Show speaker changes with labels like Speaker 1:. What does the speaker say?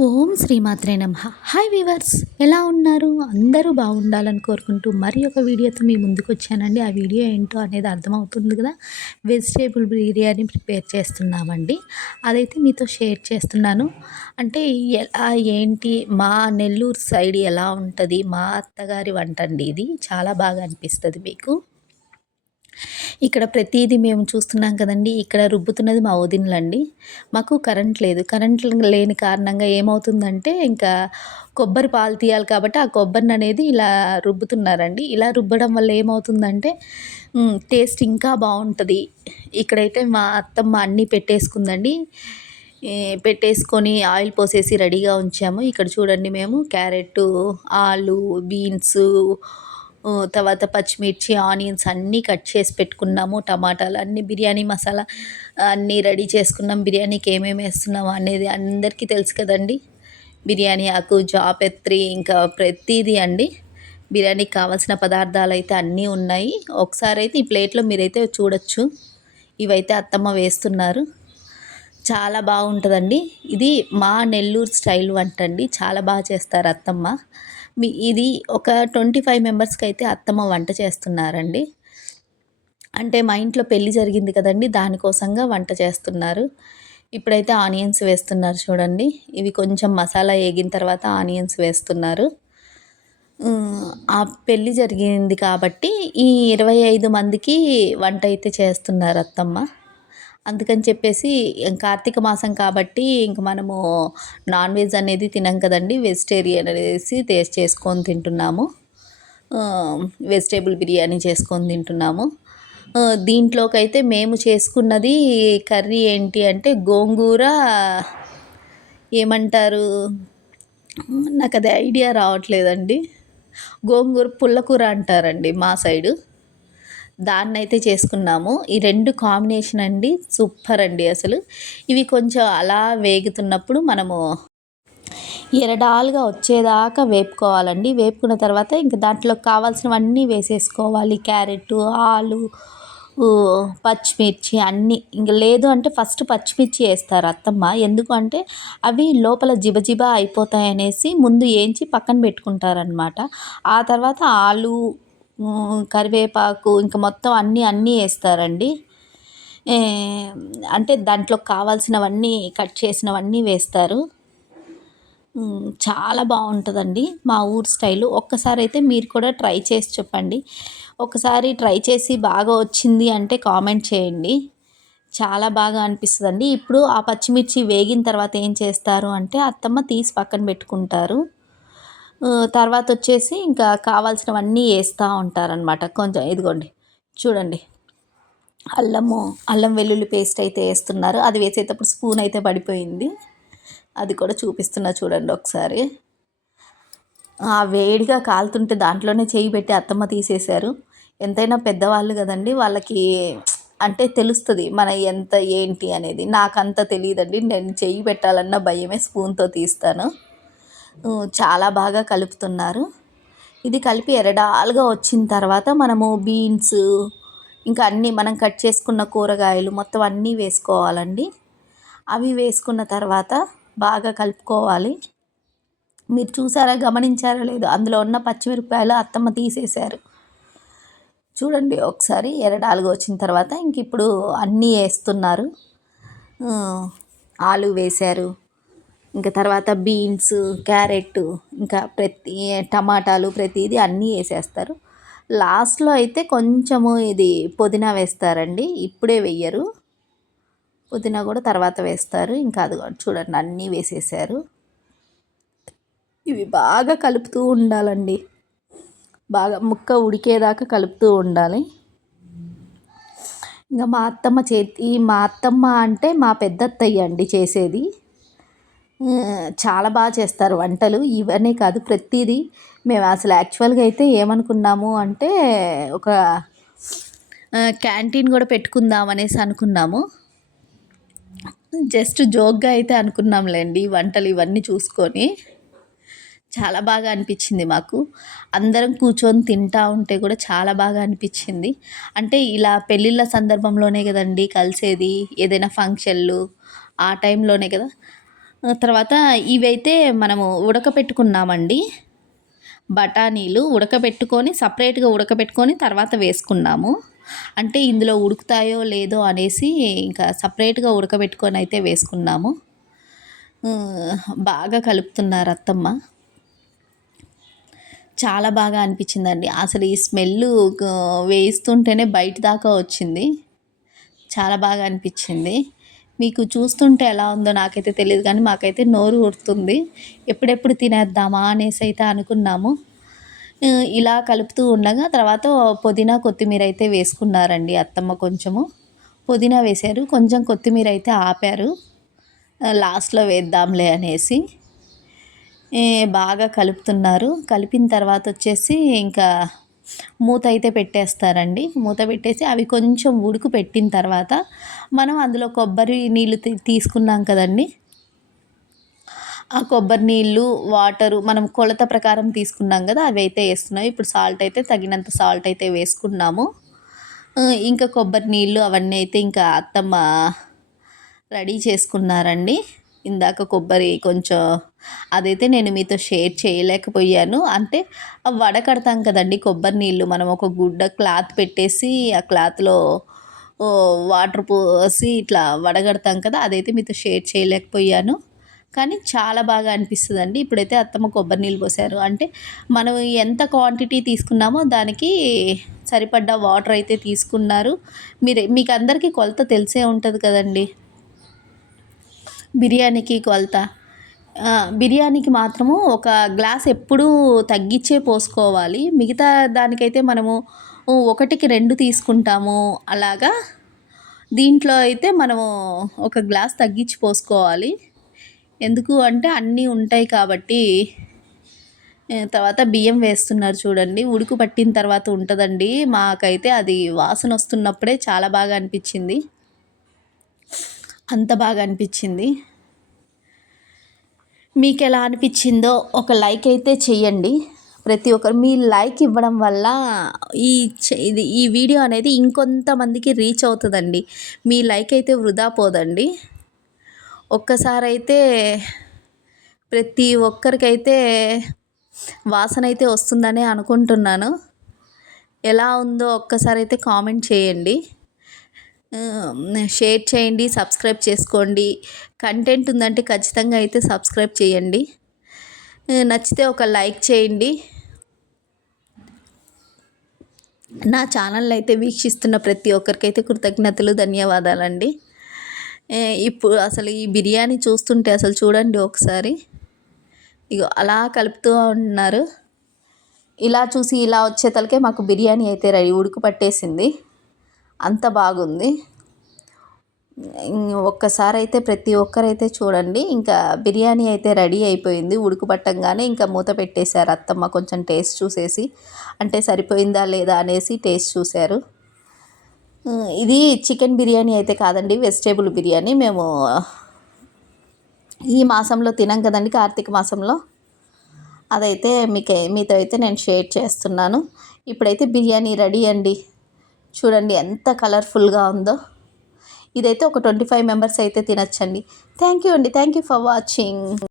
Speaker 1: ఓం శ్రీమాత్రే నమ. Hi weavers ఎలా ఉన్నారు? అందరూ బాగుండాలని కోరుకుంటూ మరి ఒక వీడియోతో మీ ముందుకు వచ్చానండి. ఆ వీడియో ఏంటో అనేది అర్థమవుతుంది కదా. వెజిటేబుల్ బిర్యానీ ప్రిపేర్ చేస్తున్నామండి. అదైతే మీతో షేర్ చేస్తున్నాను. అంటే ఎలా ఏంటి మా నెల్లూరు సైడ్ ఎలా ఉంటుంది? మా అత్తగారి వంట అండి ఇది. చాలా బాగా అనిపిస్తుంది మీకు. ఇక్కడ ప్రతిదీ మేము చూస్తున్నాం కదండి. ఇక్కడ రుబ్బుతున్నది మా వదినలండి. మాకు కరెంట్ లేదు. కరెంట్ లేని కారణంగా ఏమవుతుందంటే ఇంకా కొబ్బరి పాలు తీయాలి కాబట్టి ఆ కొబ్బరిని అనేది ఇలా రుబ్బుతున్నారండి. ఇలా రుబ్బడం వల్ల ఏమవుతుందంటే టేస్ట్ ఇంకా బాగుంటుంది. ఇక్కడైతే మా అత్తమ్మ అన్నీ పెట్టేసుకుందండి. పెట్టేసుకొని ఆయిల్ పోసేసి రెడీగా ఉంచాము. ఇక్కడ చూడండి మేము క్యారెట్ ఆలు బీన్స్ తర్వాత పచ్చిమిర్చి ఆనియన్స్ అన్నీ కట్ చేసి పెట్టుకున్నాము టమాటాలు అన్నీ బిర్యానీ మసాలా అన్నీ రెడీ చేసుకున్నాం. బిర్యానీకి ఏమేమి వేస్తున్నాము అనేది అందరికీ తెలుసు కదండి. బిర్యానీ ఆకు జాపెత్రి ఇంకా ప్రతిదీ అండి. బిర్యానీకి కావాల్సిన పదార్థాలు అయితే అన్నీ ఉన్నాయి. ఒకసారి అయితే ఈ ప్లేట్లో మీరైతే చూడొచ్చు. ఇవైతే అత్తమ్మ వేస్తున్నారు. చాలా బాగుంటుందండి. ఇది మా నెల్లూరు స్టైల్ వంట అండి. చాలా బాగా చేస్తారు అత్తమ్మ. మీ ఇది ఒక ట్వంటీ ఫైవ్ మెంబర్స్కి అయితే అత్తమ్మ వంట చేస్తున్నారండి. అంటే మా ఇంట్లో పెళ్ళి జరిగింది కదండి దానికోసంగా వంట చేస్తున్నారు. ఇప్పుడైతే ఆనియన్స్ వేస్తున్నారు చూడండి. ఇవి కొంచెం మసాలా వేగిన తర్వాత ఆనియన్స్ వేస్తున్నారు. ఆ పెళ్ళి జరిగింది కాబట్టి ఈ ఇరవై ఐదు మందికి వంట అయితే చేస్తున్నారు అత్తమ్మ. అందుకని చెప్పేసి కార్తీక మాసం కాబట్టి ఇంక మనము నాన్ వెజ్ అనేది తినం కదండి. వెజిటేరియన్ అనేసి టేస్ట్ చేసుకొని తింటున్నాము. వెజిటేబుల్ బిర్యానీ చేసుకొని తింటున్నాము. దీంట్లోకైతే మేము చేసుకున్నది కర్రీ ఏంటి అంటే గోంగూర ఏమంటారు? నాకు అది ఐడియా రావట్లేదండి. గోంగూర పుల్లకూర అంటారండి మా సైడు. దాన్ని అయితే చేసుకున్నాము. ఈ రెండు కాంబినేషన్ అండి సూపర్ అండి అసలు. ఇవి కొంచెం అలా వేగుతున్నప్పుడు మనము ఎరడాలుగా వచ్చేదాకా వేపుకోవాలండి. వేపుకున్న తర్వాత ఇంకా దాంట్లో కావాల్సినవన్నీ వేసేసుకోవాలి. క్యారెట్ ఆలు పచ్చిమిర్చి అన్నీ. ఇంక లేదు అంటే ఫస్ట్ పచ్చిమిర్చి వేస్తారు అత్తమ్మ. ఎందుకు అంటే అవి లోపల జిబజిబా అయిపోతాయి అనేసి ముందు వేయించి పక్కన పెట్టుకుంటారనమాట ఆ తర్వాత ఆలు కరివేపాకు ఇంకా మొత్తం అన్నీ అన్నీ వేస్తారండి. అంటే దాంట్లో కావాల్సినవన్నీ కట్ చేసినవన్నీ వేస్తారు. చాలా బాగుంటుందండి మా ఊరు స్టైలు. ఒక్కసారి అయితే మీరు కూడా ట్రై చేసి చెప్పండి. ఒకసారి ట్రై చేసి బాగా వచ్చింది అంటే కామెంట్ చేయండి. చాలా బాగా అనిపిస్తుందండి. ఇప్పుడు ఆ పచ్చిమిర్చి వేగిన తర్వాత ఏం చేస్తారు అంటే అత్తమ్మ తీసి పక్కన పెట్టుకుంటారు. తర్వాత వచ్చేసి ఇంకా కావాల్సినవన్నీ వేస్తూ ఉంటారనమాట కొంచెం ఇదిగోండి చూడండి. అల్లము అల్లం వెల్లుల్లి పేస్ట్ అయితే వేస్తున్నారు. అది వేసేటప్పుడు స్పూన్ అయితే పడిపోయింది. అది కూడా చూపిస్తున్నా చూడండి ఒకసారి. ఆ వేడిగా కాలుతుంటే దాంట్లోనే చేయి పెట్టి అత్తమ్మ తీసేశారు. ఎంతైనా పెద్దవాళ్ళు కదండి వాళ్ళకి అంటే తెలుస్తుంది మన ఎంత ఏంటి అనేది. నాకంత తెలియదండి నేను చెయ్యి పెట్టాలన్న భయమే స్పూన్తో తీస్తాను. చాలా బాగా కలుపుతున్నారు. ఇది కలిపి ఎరడాలుగా వచ్చిన తర్వాత మనము బీన్స్ ఇంకా అన్నీ మనం కట్ చేసుకున్న కూరగాయలు మొత్తం అన్నీ వేసుకోవాలండి. అవి వేసుకున్న తర్వాత బాగా కలుపుకోవాలి. మీరు చూసారా గమనించారా లేదు అందులో ఉన్న పచ్చిమిరపకాయలు అత్తమ్మ తీసేశారు. చూడండి ఒకసారి ఎరడాలుగా వచ్చిన తర్వాత ఇంక ఇప్పుడు అన్నీ వేస్తున్నారు. ఆలు వేశారు. ఇంకా తర్వాత బీన్స్ క్యారెట్ ఇంకా ప్రతి టమాటాలు ప్రతిదీ అన్నీ వేసేస్తారు. లాస్ట్లో అయితే కొంచెము ఇది పుదీనా వేస్తారండి. ఇప్పుడే వెయ్యరు పుదీనా కూడా తర్వాత వేస్తారు. ఇంకా అది చూడండి అన్నీ వేసేసారు. ఇవి బాగా కలుపుతూ ఉండాలండి. బాగా ముక్క ఉడికేదాకా కలుపుతూ ఉండాలి. ఇంకా మా అత్తమ్మ చేతి మా అత్తమ్మ అంటే మా పెద్దత్తయ్య అండి చేసేది. చాలా బాగా చేస్తారు వంటలు. ఇవన్నీ కాదు ప్రతిదీ మేము అసలు యాక్చువల్గా అయితే ఏమనుకున్నాము అంటే ఒక క్యాంటీన్ కూడా పెట్టుకుందాం అనేసి అనుకున్నాము. జస్ట్ జోక్గా అయితే అనుకున్నాంలేండి వంటలు ఇవన్నీ చూసుకొని. చాలా బాగా అనిపించింది మాకు. అందరం కూర్చొని తింటా ఉంటే కూడా చాలా బాగా అనిపించింది. అంటే ఇలా పెళ్ళిళ్ళ సందర్భంలోనే కదండి కలిసేది ఏదైనా ఫంక్షన్లు ఆ టైంలోనే కదా. తర్వాత ఇవైతే మనము ఉడకపెట్టుకున్నామండి. బఠానీలు ఉడకబెట్టుకొని సపరేట్గా ఉడకబెట్టుకొని తర్వాత వేసుకున్నాము. అంటే ఇందులో ఉడుకుతాయో లేదో అనేసి ఇంకా సపరేట్గా ఉడకబెట్టుకొని అయితే వేసుకున్నాము. బాగా కలుపుతున్నారు అత్తమ్మ చాలా బాగా అనిపించిందండి. అసలు ఈ స్మెల్ వేస్తుంటేనే బయట దాకా వచ్చింది. చాలా బాగా అనిపించింది. మీకు చూస్తుంటే ఎలా ఉందో నాకైతే తెలియదు కానీ మాకైతే నోరు ఊరుతుంది. ఎప్పుడెప్పుడు తినేద్దామా అనేసి అయితే అనుకున్నాము. ఇలా కలుపుతూ ఉండగా తర్వాత పుదీనా కొత్తిమీర అయితే వేసుకున్నారండి అత్తమ్మ కొంచెము. పుదీనా వేశారు. కొంచెం కొత్తిమీర అయితే ఆపారు. లాస్ట్లో వేద్దాంలే అనేసి. బాగా కలుపుతున్నారు. కలిపిన తర్వాత వచ్చేసి ఇంకా మూత అయితే పెట్టేస్తారండి. మూత పెట్టేసి అవి కొంచెం ఉడుకు పెట్టిన తర్వాత మనం అందులో కొబ్బరి నీళ్ళు తీసుకున్నాం కదండి. ఆ కొబ్బరి నీళ్ళు వాటరు మనం కొలత ప్రకారం తీసుకున్నాం కదా అవి అయితే వేస్తున్నాం. ఇప్పుడు సాల్ట్ అయితే తగినంత సాల్ట్ అయితే వేసుకున్నాము. ఇంకా కొబ్బరి నీళ్ళు అవన్నీ అయితే ఇంకా అత్తమ్మ రెడీ చేసుకున్నారండి. ఇందాక కొబ్బరి కొంచెం అదైతే నేను మీతో షేర్ చేయలేకపోయాను. అంటే వడకడతాం కదండి కొబ్బరి నీళ్ళు. మనం ఒక గుడ్డ క్లాత్ పెట్టేసి ఆ క్లాత్లో వాటర్ పోసి ఇట్లా వడగడతాం కదా అదైతే మీతో షేర్ చేయలేకపోయాను. కానీ చాలా బాగా అనిపిస్తుంది అండి ఇప్పుడైతే అత్తమ్మ కొబ్బరి నీళ్ళు పోసారు. అంటే మనం ఎంత క్వాంటిటీ తీసుకున్నామో దానికి సరిపడ్డ వాటర్ అయితే తీసుకున్నారు. మీరు మీకు అందరికీ కొలత తెలిసే ఉంటుంది కదండి. బిర్యానీకి కొలత. బిర్యానీకి మాత్రము ఒక గ్లాస్ ఎప్పుడూ తగ్గించే పోసుకోవాలి. మిగతా దానికైతే మనము ఒకటికి రెండు తీసుకుంటాము. అలాగా దీంట్లో అయితే మనము ఒక గ్లాస్ తగ్గించి పోసుకోవాలి. ఎందుకు అంటే అన్నీ ఉంటాయి కాబట్టి. తర్వాత బియ్యం వేస్తున్నారు చూడండి. ఉడుకు పట్టిన తర్వాత ఉంటుందండి. మాకైతే అది వాసన వస్తున్నప్పుడే చాలా బాగా అనిపించింది. అంత బాగా అనిపించింది. మీకు ఎలా అనిపించిందో ఒక లైక్ అయితే చెయ్యండి ప్రతి ఒక్కరు మీ లైక్ ఇవ్వడం వల్ల ఈ ఇది ఈ వీడియో అనేది ఇంకొంతమందికి రీచ్ అవుతుందండి. మీ లైక్ అయితే వృధా పోదండి. ఒక్కసారైతే ప్రతి ఒక్కరికైతే వాసన అయితే వస్తుందని అనుకుంటున్నాను. ఎలా ఉందో ఒక్కసారి అయితే కామెంట్ చేయండి. షేర్ చేయండి సబ్స్క్రైబ్ చేసుకోండి. కంటెంట్ ఉందంటే ఖచ్చితంగా అయితే సబ్స్క్రైబ్ చేయండి. నచ్చితే ఒక లైక్ చేయండి. నా ఛానల్ అయితే వీక్షిస్తున్న ప్రతి ఒక్కరికైతే కృతజ్ఞతలు ధన్యవాదాలండి. ఇప్పుడు అసలు ఈ బిర్యానీ చూస్తుంటే అసలు చూడండి ఒకసారి. ఇగో అలా కలుపుతూ ఉన్నారు. ఇలా చూసి ఇలా వచ్చేతలకే మాకు బిర్యానీ అయితే రెడీ ఉడుకు పట్టేసింది. అంత బాగుంది. ఒక్కసారి అయితే ప్రతి ఒక్కరైతే చూడండి ఇంకా బిర్యానీ అయితే రెడీ అయిపోయింది. ఉడుకుపట్టంగానే ఇంకా మూత పెట్టేశారు అత్తమ్మ కొంచెం టేస్ట్ చూసేసి. అంటే సరిపోయిందా లేదా అనేసి టేస్ట్ చూశారు. ఇది చికెన్ బిర్యానీ అయితే కాదండి వెజిటేబుల్ బిర్యానీ. మేము ఈ మాసంలో తినాం కదండి కార్తీక మాసంలో. అదైతే మీకు మీతో అయితే నేను షేర్ చేస్తున్నాను. ఇప్పుడైతే బిర్యానీ రెడీ అండి. చూడండి ఎంత కలర్ఫుల్గా ఉందో. ఇదైతే ఒక ట్వంటీ ఫైవ్ మెంబర్స్ అయితే తినచ్చండి. థ్యాంక్ యూ అండి. Thank you for watching.